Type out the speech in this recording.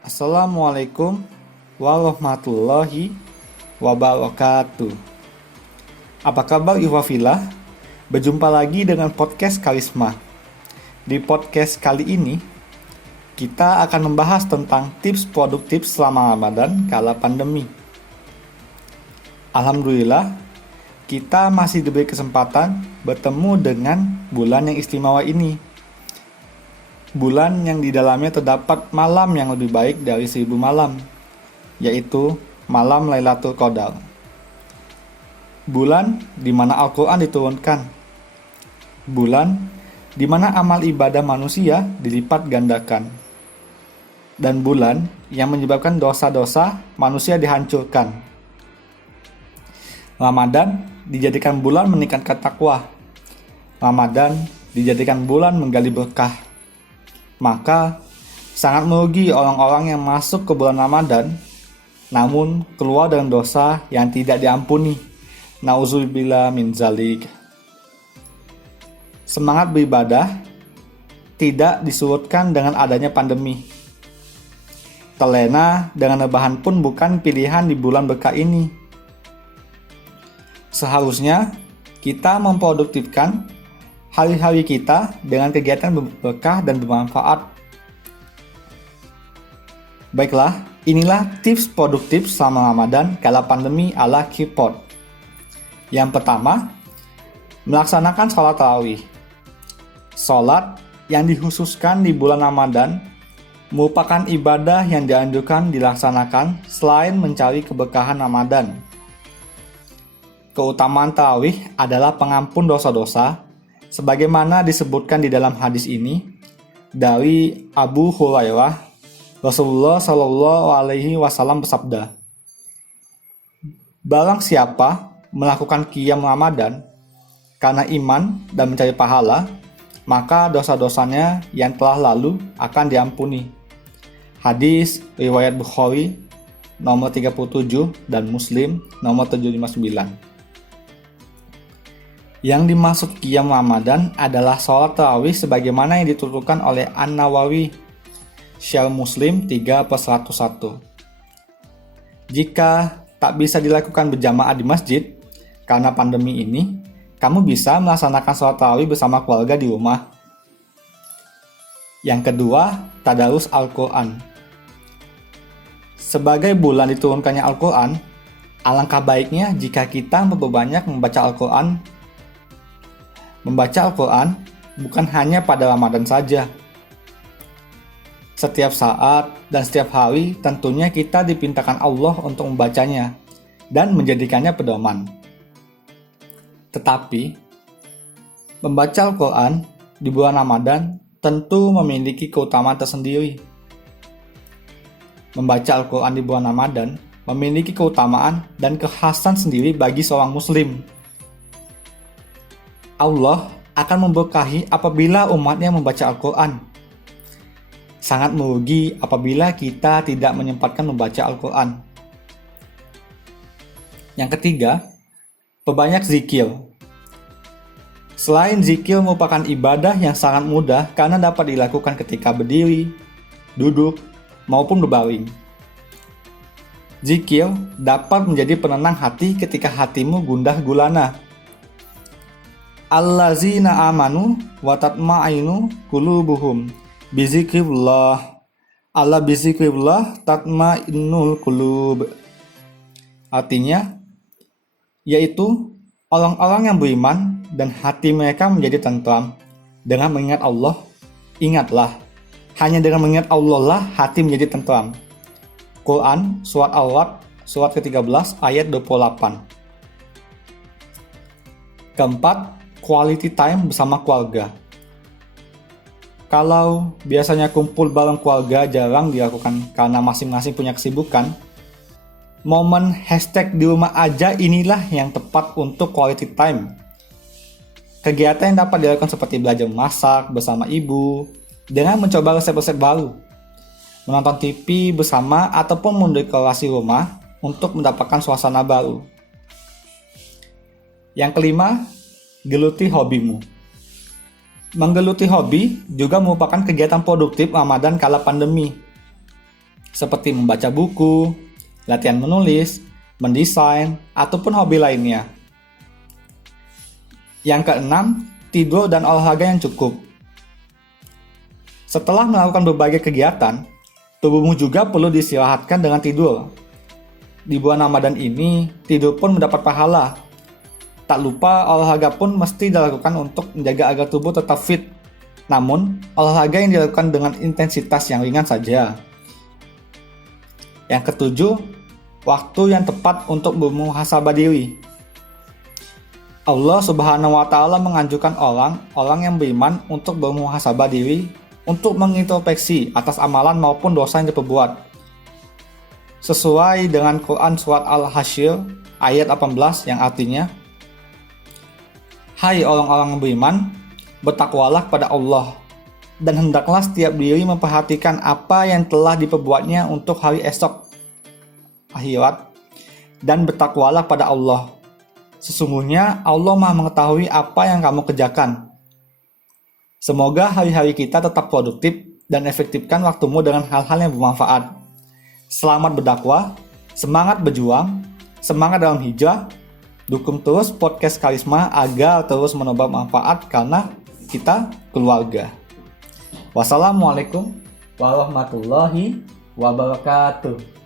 Assalamualaikum warahmatullahi wabarakatuh. Apa kabar Iwafillah? Berjumpa lagi dengan podcast Karisma. Di podcast kali ini, kita akan membahas tentang tips produktif selama Ramadan kala pandemi. Alhamdulillah, kita masih diberi kesempatan bertemu dengan bulan yang istimewa ini. Bulan yang di dalamnya terdapat malam yang lebih baik dari 1000 malam, yaitu malam Lailatul Qadar. Bulan di mana Al-Quran diturunkan. Bulan di mana amal ibadah manusia dilipat gandakan. Dan bulan yang menyebabkan dosa-dosa manusia dihancurkan. Ramadan dijadikan bulan meningkatkan takwa. Ramadan dijadikan bulan menggali berkah. Maka sangat merugi orang-orang yang masuk ke bulan Ramadan namun keluar dengan dosa yang tidak diampuni. Nauzubillah min zalik. Semangat beribadah tidak disurutkan dengan adanya pandemi. Terlena dengan rebahan pun bukan pilihan di bulan berkah ini. Seharusnya kita memproduktifkan hari-hari kita dengan kegiatan berkah dan bermanfaat. Baiklah, inilah tips produktif selama Ramadan kala pandemi ala Kipot. Yang pertama, melaksanakan sholat tarawih. Sholat yang dikhususkan di bulan Ramadan merupakan ibadah yang dianjurkan dilaksanakan selain mencari keberkahan Ramadan. Keutamaan tarawih adalah pengampun dosa-dosa, sebagaimana disebutkan di dalam hadis ini dari Abu Hurairah, Rasulullah Shallallahu Alaihi Wasallam bersabda, barang siapa melakukan qiyam Ramadan karena iman dan mencari pahala, maka dosa-dosanya yang telah lalu akan diampuni. Hadis riwayat Bukhari nomor 37 dan Muslim nomor 759. Yang dimaksud qiyam Ramadan adalah sholat tarawih sebagaimana yang dituturkan oleh An-Nawawi, Syarh Muslim 3/101. Jika tak bisa dilakukan berjamaah di masjid karena pandemi ini, kamu bisa melaksanakan sholat tarawih bersama keluarga di rumah. Yang kedua, tadarus Al-Quran. Sebagai bulan diturunkannya Al-Quran, alangkah baiknya jika kita memperbanyak membaca Al-Quran. Membaca Al-Quran bukan hanya pada Ramadan saja. Setiap saat dan setiap hari tentunya kita dipintakan Allah untuk membacanya dan menjadikannya pedoman. Tetapi, membaca Al-Quran di bulan Ramadan tentu memiliki keutamaan tersendiri. Membaca Al-Quran di bulan Ramadan memiliki keutamaan dan kekhasan sendiri bagi seorang Muslim. Allah akan memberkahi apabila umatnya membaca Al-Quran. Sangat merugi apabila kita tidak menyempatkan membaca Al-Quran. Yang ketiga, perbanyak zikir. Selain zikir merupakan ibadah yang sangat mudah karena dapat dilakukan ketika berdiri, duduk, maupun berbaring. Zikir dapat menjadi penenang hati ketika hatimu gundah gulana. Allazina amanu wa tatma'innu qulubuhum bizikrillah. Alla bizikrillah tatma'innul qulub. Artinya, yaitu orang-orang yang beriman dan hati mereka menjadi tentram dengan mengingat Allah. Ingatlah, hanya dengan mengingat Allah lah hati menjadi tentram. Quran Surat Al-Ra'd surat ke-13 ayat 28. Keempat, quality time bersama keluarga. Kalau biasanya kumpul bareng keluarga jarang dilakukan karena masing-masing punya kesibukan, momen hashtag di rumah aja inilah yang tepat untuk quality time. Kegiatan yang dapat dilakukan seperti belajar masak bersama ibu, dengan mencoba resep-resep baru, menonton TV bersama ataupun mendekorasi rumah untuk mendapatkan suasana baru. Yang kelima, geluti hobimu. Menggeluti hobi juga merupakan kegiatan produktif Ramadan kala pandemi. seperti membaca buku, latihan menulis, mendesain, ataupun hobi lainnya. Yang keenam, tidur dan olahraga yang cukup. Setelah melakukan berbagai kegiatan, tubuhmu juga perlu diistirahatkan dengan tidur. Di bulan Ramadan ini, tidur pun mendapat pahala. Tak lupa, olahraga pun mesti dilakukan untuk menjaga agar tubuh tetap fit. Namun, olahraga yang dilakukan dengan intensitas yang ringan saja. Yang ketujuh, waktu yang tepat untuk bermuhasabah diri. Allah Subhanahu wa Ta'ala menganjurkan orang yang beriman untuk bermuhasabah diri, untuk mengintrospeksi atas amalan maupun dosa yang diperbuat. Sesuai dengan Quran Surat Al-Hasyr ayat 18 yang artinya, "Hai orang-orang yang beriman, bertakwalah kepada Allah, dan hendaklah setiap diri memperhatikan apa yang telah diperbuatnya untuk hari esok, akhirat, dan bertakwalah pada Allah. Sesungguhnya Allah Maha mengetahui apa yang kamu kerjakan." Semoga hari-hari kita tetap produktif dan efektifkan waktumu dengan hal-hal yang bermanfaat. Selamat berdakwah, semangat berjuang, semangat dalam hijrah. Dukung terus podcast Karisma agar terus menambah manfaat karena kita keluarga. Wassalamualaikum warahmatullahi wabarakatuh.